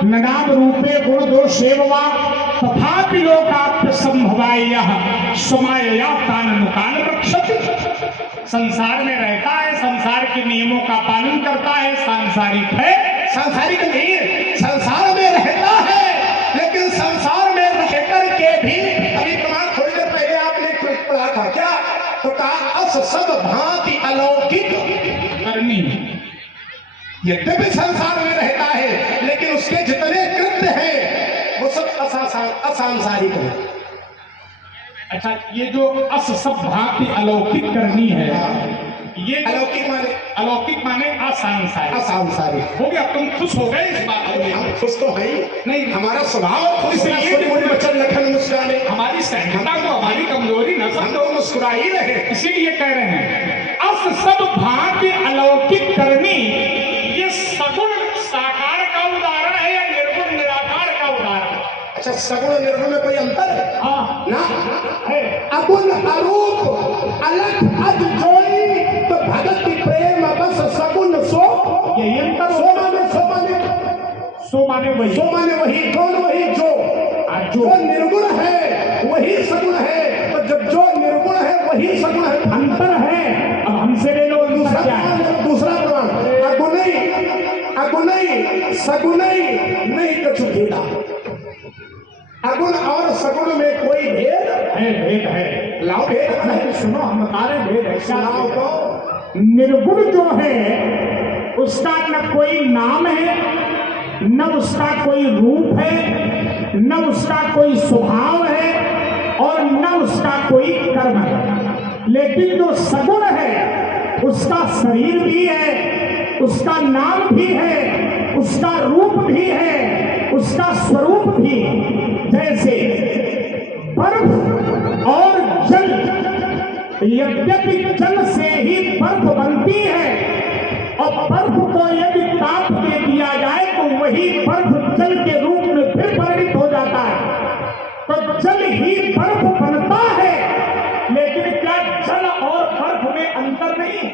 न नाम रूपे गुण दोषेव वा तथापि लोकाप्य संभवायः समायया ताननुकान रक्षति। संसार में रहता है, संसार के नियमों का पालन करता है, सांसारिक है। सांसारिक नहीं है, संसार में रहता है, लेकिन संसार में रह करके भी, अभी प्रमाण थोड़ी देर पहले आपने पढ़ा था क्या? तो कहा अस सब भांति अलौकिक करनी। यद्यपि संसार में रहता है, लेकिन उसके जितने कृत्य हैं वो सब असंसारिक है। अच्छा, ये जो अस सब भांति अलौकिक करनी है, ये अलौकिक माने असंसारिक हो गया। तुम खुश हो गए इस बात में? हम खुश तो हैं नहीं, हमारा स्वभाव खुश इसलिए बचन लखन मुस्कुराने। हमारी सहजता को हमारी कमजोरी न समझो, मुस्कुरा ही रहे, इसीलिए कह रहे हैं अस सब भांति अलौकिक करनी। ये सगुण साकार का उदाहरण है या निर्गुण निराकार का उदाहरण? अच्छा, सगुण निर्गुण में कोई अंतर है? हाँ ना है। अगुण अरूप अलग अज जोड़ी तो भगति प्रेम बस सगुण सो। यही अंतर। सो माने वही, कौन वही जो निर्गुण है वही सगुण है। तो जब जो निर्गुण है सगुन नहीं कछु भेदा। अगुण और सगुण में कोई भेद है, भेद है। लाओ भेद नहीं, सुनो, हम बता रहे भेद है। सुनाओ तो। निर्गुण जो है उसका न कोई नाम है, न उसका कोई रूप है, न उसका कोई स्वभाव है और न उसका कोई कर्म है। लेकिन जो सगुण है उसका शरीर भी है, उसका नाम भी है, उसका रूप भी है, उसका स्वरूप भी। जैसे बर्फ और जल, यद्यपि जल से ही बर्फ बनती है और बर्फ को यदि ताप दे दिया जाए तो वही बर्फ जल के रूप में फिर परिणित हो जाता है। तो जल ही बर्फ बनता है, लेकिन क्या जल और बर्फ में अंतर नहीं?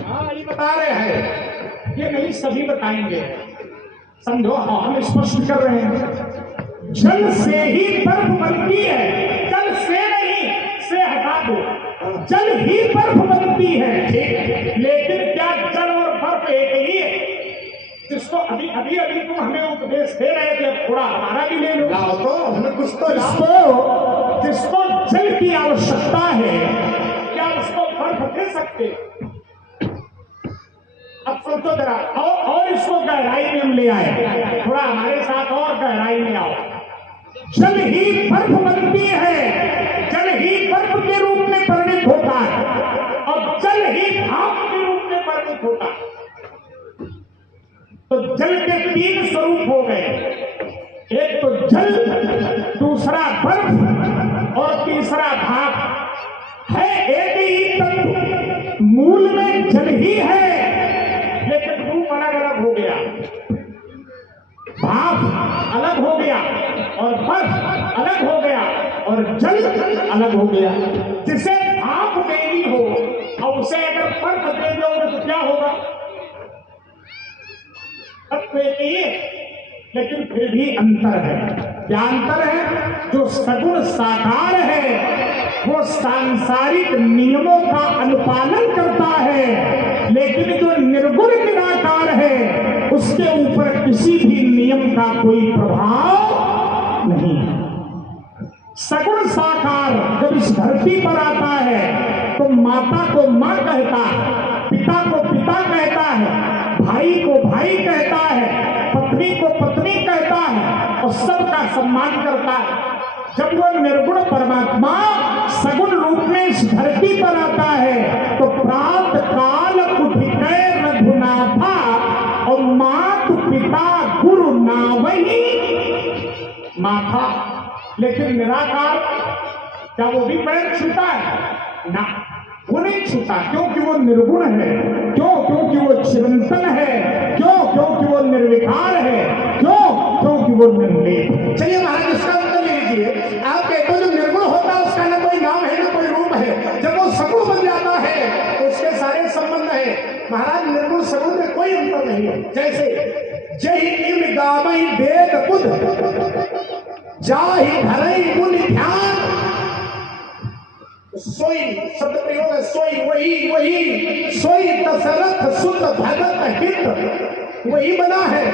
हाँ, ये बता रहे हैं। ये नहीं, सभी बताएंगे, समझो। हाँ, हम स्पष्ट कर रहे हैं। जल से ही बर्फ बनती है, जल से नहीं, से हटा दो, जल ही बर्फ बनती है। लेकिन क्या जल और बर्फ एक ही है? जिसको अभी अभी अभी तुम हमें उपदेश दे रहे थे, थोड़ा हमारा भी ले लो। लाओ तो, हमें कुछ तो जिसको जल की आवश्यकता है, क्या उसको बर्फ दे सकते? अब सोचो जरा, और इसको गहराई में हम ले आए, थोड़ा हमारे साथ और गहराई में आओ। जल ही बर्फ बनती है, जल ही बर्फ के रूप में परिणित होता है और जल ही भाप के रूप में परिणित होता है। तो जल के तीन स्वरूप हो गए, एक तो जल, दूसरा बर्फ और तीसरा भाप। है एक ही तत्व, मूल में जल ही है, लेकिन रूप अलग अलग हो गया। भाप अलग हो गया और बर्फ अलग हो गया और जल अलग हो गया। जिसे भाप देनी हो और उसे अगर बर्फ दे दोगे तो क्या होगा? तत्व एक ही है, लेकिन फिर भी अंतर है। क्या अंतर है? जो सगुण साकार है वो सांसारिक नियमों का अनुपालन करता है, लेकिन जो निर्गुण निराकार है उसके ऊपर किसी भी नियम का कोई प्रभाव नहीं। सगुण साकार जब इस धरती पर आता है तो माता को मां कहता है, पिता को पिता कहता है, भाई को भाई कहता है, पत्नी को पत्नी कहता है और सबका सम्मान करता है। जब वो निर्गुण परमात्मा सगुण रूप में इस धरती पर आता है तो प्रात काल उठिके रघुनाथा और मात पिता गुरु नावही माथा। लेकिन निराकार क्या वो भी पैर छूता है? ना, वो नहीं छूता। क्योंकि वो निर्गुण है। क्यों? क्योंकि वो चिरंतन है। क्यों? क्योंकि वो निर्विकार है। क्यों? क्योंकि वो निर्लेप। चलिए महाराज, इसका उत्तर लीजिए। आप कहते हो जो निर्गुण होता है उसका ना कोई नाम है ना कोई रूप है, जब वो सगुण बन जाता है तो उसके सारे संबंध है। महाराज, निर्गुण सगुण में कोई अंतर नहीं है। जैसे जय इम गावई वेद बुध जाहि धरई मुनि ध्यान, सोई शब्द प्रयोग है, सोई वही सोई दशरथ सुत भगत हित वही बना है।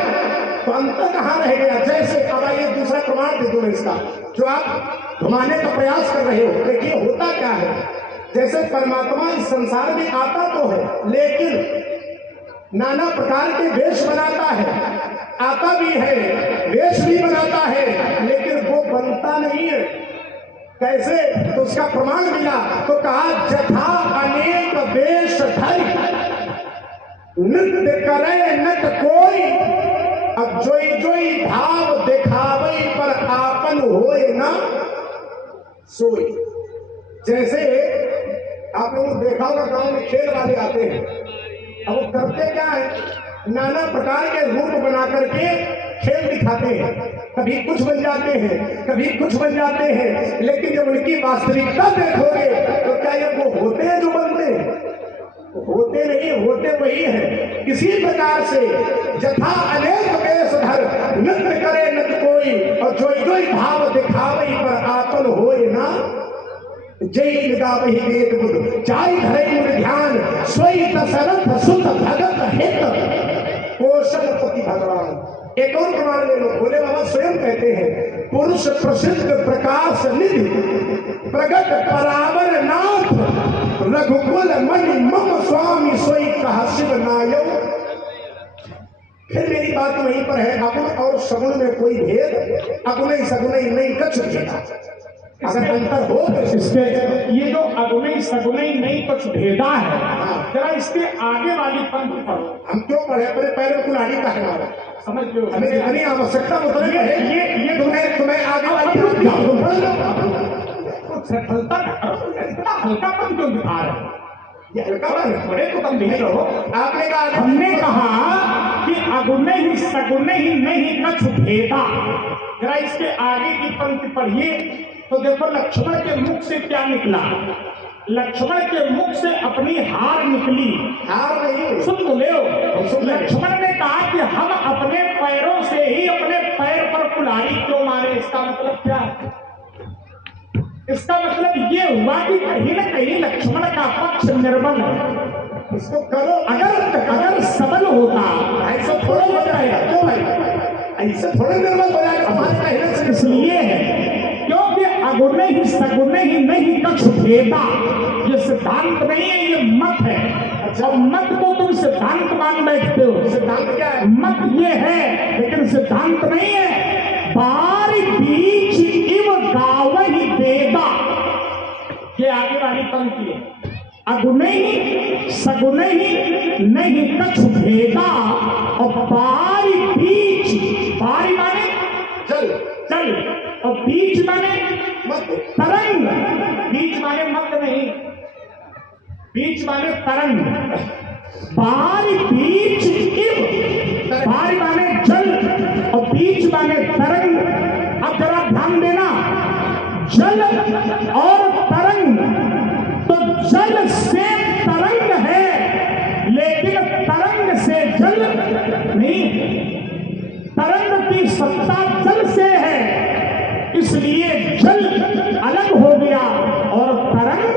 तो अंतर कहाँ रह गया? जैसे अब आइए दूसरा प्रमाण दे दो इसका, जो आप घुमाने का प्रयास कर रहे हो। देखिए होता क्या है, जैसे परमात्मा इस संसार में आता तो है, लेकिन नाना प्रकार के वेश बनाता है, आता भी है, वेश भी बनाता है, लेकिन वो बनता नहीं है। कैसे? तो उसका प्रमाण मिला तो कहा जथा अनेक वेश धरि नृत्य करे नट कोई, अब जोई जोई भाव दिखावे पर आपन होए ना सोई। जैसे आप लोगों ने देखा होगा गांव में खेल वाले आते हैं, अब वो करते क्या है, नाना प्रकार के रूप बना करके खेल दिखाते हैं। कभी कुछ बन जाते हैं, कभी कुछ बन जाते हैं, लेकिन जब उनकी वास्तविकता देखोगे तो क्या ये वो होते हैं जो बनते हैं? होते नहीं, होते वही है। इसी प्रकार से जथा अनेक वेश धर नृत्य करे नट कोई, और जोई जोई भाव दिखावे पर आपन होए ना जय निगावहि वेद बुध जाहि धरई मुनि ध्यान, सोई दशरथ सुत भगत हित। पोषणपति भगवान। एक और प्रमाण ले लो, भोले बाबा स्वयं कहते हैं पुरुष प्रसिद्ध प्रकाश निधि प्रगट परावर नाथ रघुकुल मणि मम स्वामी सोई कहा शिव नायो। फिर मेरी बात वहीं पर है, अगुण और सगुण में कोई भेद अगुण सगुण नहीं कछ भेदा, अगर अंतर हो तो इसके ये जो अगुणी सगुणी नहीं कुछ भेदा है, जरा इसके आगे वाली पंक्ति पढ़ो। हम क्यों पढ़े, अपने पैर में कुल्हाड़ी का हमारा समझ लो, हमें जितनी आवश्यकता उतनी है। ये तुम्हें आगे वाली सफलता इतना हल्कापन क्यों दिखा रहे हो? ये हल्कापन बड़े तो तुम देख लो। आपने कहा, हमने कहा कि अगुणे ही सगुणे ही नहीं कछ भेदा। जरा इसके आगे की पंक्ति पढ़िए तो देखो लक्ष्मण के मुख से क्या निकला। लक्ष्मण के मुख से अपनी हार निकली। हार नहीं सुन तो ले। लक्ष्मण ने कहा कि हम अपने पैरों से ही अपने पैर पर कुल्हाड़ी क्यों मारे। इसका मतलब क्या है? इसका मतलब ये हुआ कि कहीं न कहीं लक्ष्मण का पक्ष निर्बल है। इसको करो, अगर सबल होता ऐसा थोड़ा हो जाएगा। क्यों भाई, ऐसा थोड़ा निर्बल हो जाएगा हमारे कहने से। इसलिए है क्योंकि अगुणे ही सगुणे ही नहीं कछ भेदा। ये सिद्धांत नहीं है, ये मत है। और मत को तुम सिद्धांत मान बैठते हो। सिद्धांत क्या है? मत ये है लेकिन सिद्धांत नहीं है। बारी बीच इव गावहि वेदा, ये आगे वाली पंक्ति है। अगुणे ही सगुणे ही नहीं कछ भेदा और बारी बीच, बारी माने चल और बीच माने तरंग। बीच माने मत नहीं, बीच माने तरंग। बारी बीच इव, बारी माने जल और बीच माने तरंग। अब जरा ध्यान देना, जल और तरंग, तो जल से तरंग है लेकिन तरंग से जल नहीं। तरंग की सत्ता जल से है, इसलिए जल अलग हो गया और तरंग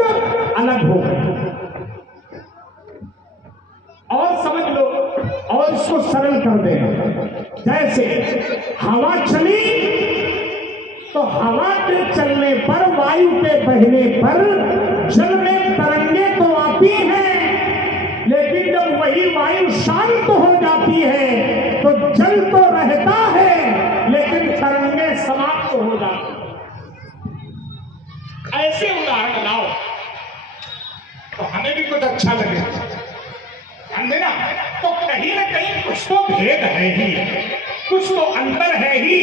अलग हो गया। और समझ लो और इसको सरल कर दे। जैसे हवा चली तो हवा के चलने पर, वायु के बहने पर जल में तरंगे तो आती हैं, लेकिन जब वही वायु शांत हो जाती है तो जल तो रहता है लेकिन तरंगे समाप्त हो जाती हैं। ऐसे उदाहरण लाओ तो हमें भी कुछ अच्छा लगे। ध्यान देना, तो कहीं ना कहीं कुछ तो भेद है ही, कुछ तो अंतर है ही।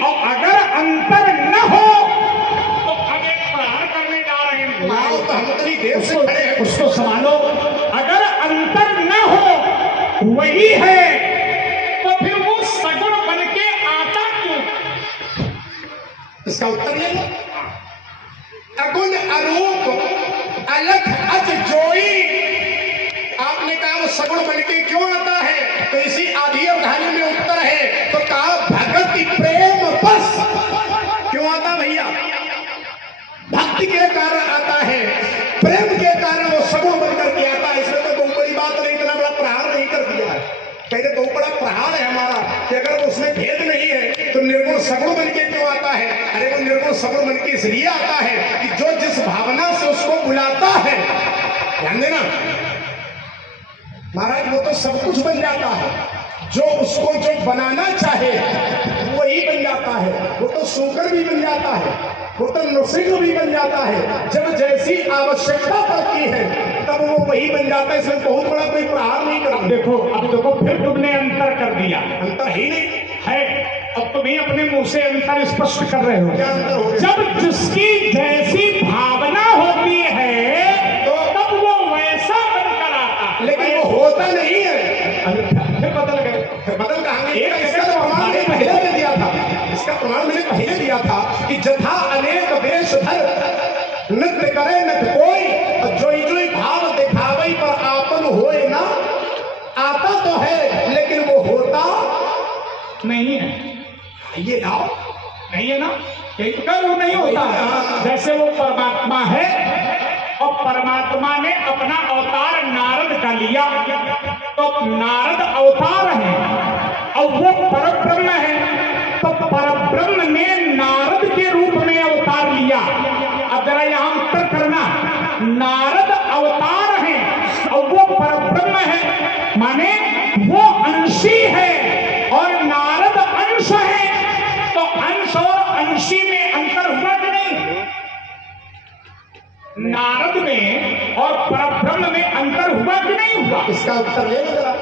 और अगर अंतर न हो तो हम एक प्रहार करने जा रहे हैं। तो हम इतनी देर से खड़े हैं, उसको संभालो। अगर अंतर न हो वही है तो फिर वो सगुण बन के आता क्यों? इसका उत्तर ले लो। अगुण अरूप अलग अज जोई। आपने कहा वो सगुण बन के क्यों आता है, तो इसी आधी अवधानी में उत्तर है। तो कहा भक्ति प्रेम बस क्यों आता भैया? भक्ति के कारण आता है, प्रेम के कारण वो सगुण बनकर के आता है। इसमें तो बहुत बड़ी बात नहीं, इतना बड़ा प्रहार नहीं कर दिया है। कहते बहुत बड़ा प्रहार है हमारा कि अगर उसमें भेद नहीं है तो निर्गुण सगुण बन के क्यों आता है? अरे वो निर्गुण सगुण बन के इसलिए आता है कि जो जिस भावना से उसको बुलाता है, ध्यान देना महाराज, वो तो सब कुछ बन जाता है। जो उसको जो बनाना चाहे वही बन जाता है। वो तो सूकर भी बन जाता है, वो तो नृसिंह भी बन जाता है। जब जैसी आवश्यकता पड़ती है तब वो वही बन जाता है। इसमें बहुत बड़ा कोई प्रहार नहीं कर। अब देखो फिर तुमने अंतर कर दिया। अंतर ही नहीं है, अब तुम ही अपने मुंह से अंतर स्पष्ट कर रहे हो। क्या अंतर हो गया? जब जिसकी जैसी भावना होती है तो तब वो वैसा बनकर आता, लेकिन वो होता नहीं है। फिर बदल गए। बदल कहांगे? इसका प्रमाण मैंने पहले दे दिया था। इसका प्रमाण मैंने पहले दिया था कि जथा अनेक वेश धर नृत्य करे नट कोई, जोई जोई भाव दिखावई पर आपन होए ना। आता तो है लेकिन वो होता नहीं है। ये लाओ नहीं है ना, कहीं वो नहीं होता। जैसे वो परमात्मा है और परमात्मा ने अपना अवतार नारद का लिया तो नारद अवतार है और वो परब्रह्म है, तो परब्रह्म ने नारद के रूप में अवतार लिया। अब जरा यहां उत्तर करना, नारद अवतार है और वो परब्रह्म है, माने वो अंशी है और नारद अंश है, तो अंश और अंशी में अंतर हुआ कि नहीं? नारद में और परब्रह्म में अंतर हुआ कि नहीं हुआ? इसका उत्तर ले लो जरा।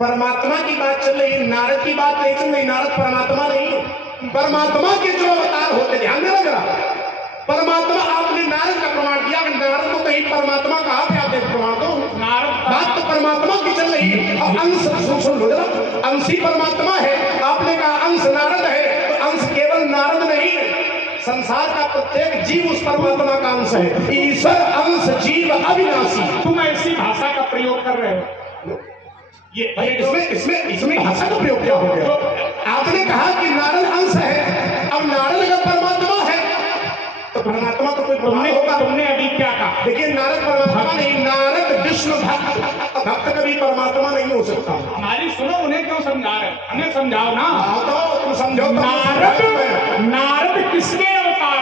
परमात्मा की बात चल रही है, नारद की बात नहीं चल रही। नारद परमात्मा नहीं है, परमात्मा के जो अवतार होते, ध्यान देना जरा। परमात्मा, आपने नारद का प्रमाण दिया, नारद को कहीं परमात्मा कहा पे आप प्रमाण दो। नारद बात तो परमात्मा की चल रही है और अंश सुन लो जरा, अंशी परमात्मा है, आपने कहा अंश नारद है, तो अंश केवल नारद नहीं है, संसार का प्रत्येक जीव उस परमात्मा का अंश है। ईश्वर अंश जीव अविनाशी। तुम ऐसी भाषा का प्रयोग कर रहे हो, ये इसमें भाषा का प्रयोग क्या हो गया? आपने कहा कि नारद अंश है, अब नारद का परमात्मा है, तो परमात्मा तो कोई प्रमाण होगा। तुमने अभी क्या कहा? देखिए, नारद परमात्मा नहीं, नारद विष्णु भक्त। भक्त कभी परमात्मा नहीं हो सकता। हमारी सुनो, उन्हें क्यों समझा रहे हो? हमें समझाओ ना। तो तुम समझो तो नारद किसके अवतार?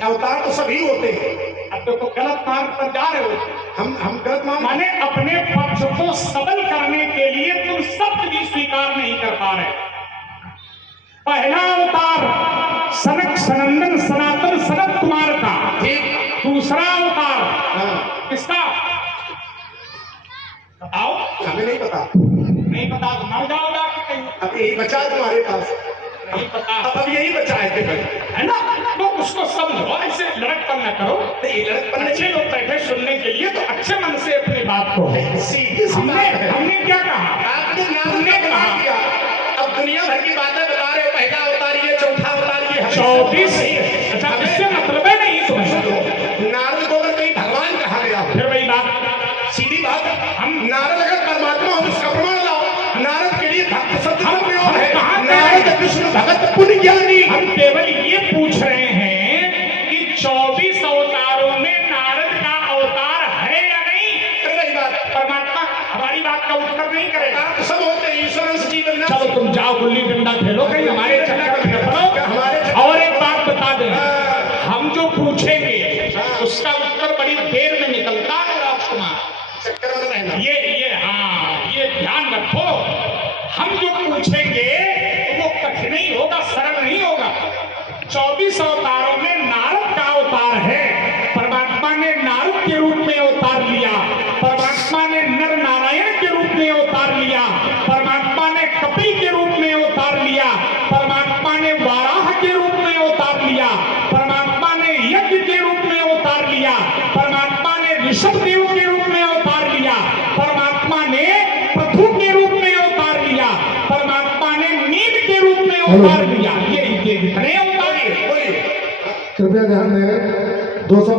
अवतार तो सभी होते हैं। अब देखो, गलत मार्ग पर जा रहे हो। हम गलत माने अपने पक्ष को सबल करने के लिए तुम शब्द भी स्वीकार नहीं कर पा रहे। पहला अवतार सनक सनंदन सनातन सनत कुमार का, ठीक। दूसरा अवतार किसका बताओ? हमें नहीं पता। नहीं पता तो मर जाओगे कहीं। अब यही बचा है तुम्हारे पास, नहीं पता, अब यही बचा है ना? तो उसको समझो, ऐसे लड़कपन न करो। अच्छे लोग बैठे सुनने के लिए, तो अच्छे मन से अपनी बात को। हमने क्या कहा? आपने नाम कहा। अब दुनिया भर की बातें बता रहे हो, पहला अवतार ये, चौथा अवतार ये, 34। अच्छा, इससे मतलब है नहीं तुम्हें। नारद को अगर कहीं भगवान कहा गया, फिर वही बात, सीधी बात, हम नारद अगर परमात्मा हो उसका प्रमाण लाओ। नारद के लिए भक्त शब्द का प्रयोग है, नारद विष्णु भगत पुण्य ज्ञानी। हम केवल ये पूछ रहे हैं कि 24 अवतारों में नारद का अवतार है या नहीं? रही बात, परमात्मा हमारी बात का उत्तर नहीं करेगा। सब होते हैं, ईश्वर जीवन। चलो तुम जाओ, गुल्ली डंडा खेलो, कहीं हमारे चक्कर में पड़ो। और एक बात बता दें, हम जो पूछेंगे उसका उत्तर बड़ी देर में निकलता है राजकुमार। चक्कर में रहना, ये ध्यान रखो। हम जो पूछेंगे तो वो कठिन नहीं होगा, सरल नहीं होगा। 24 अवतारों में नारद का अवतार है, परमात्मा ने नारद के रूप में अवतार लिया, परमात्मा ने नर नारायण के रूप में अवतार लिया, परमात्मा ने कपिल के रूप में अवतार लिया, परमात्मा ने वाराह के रूप में अवतार लिया, परमात्मा ने यज्ञ के रूप में अवतार लिया, परमात्मा ने ऋषभ देव के रूप में अवतार लिया, परमात्मा ने पृथु के रूप में अवतार लिया, परमात्मा ने नील के रूप में अवतार लिया। ये कितने अवतार? कृपया ध्यान दें। 200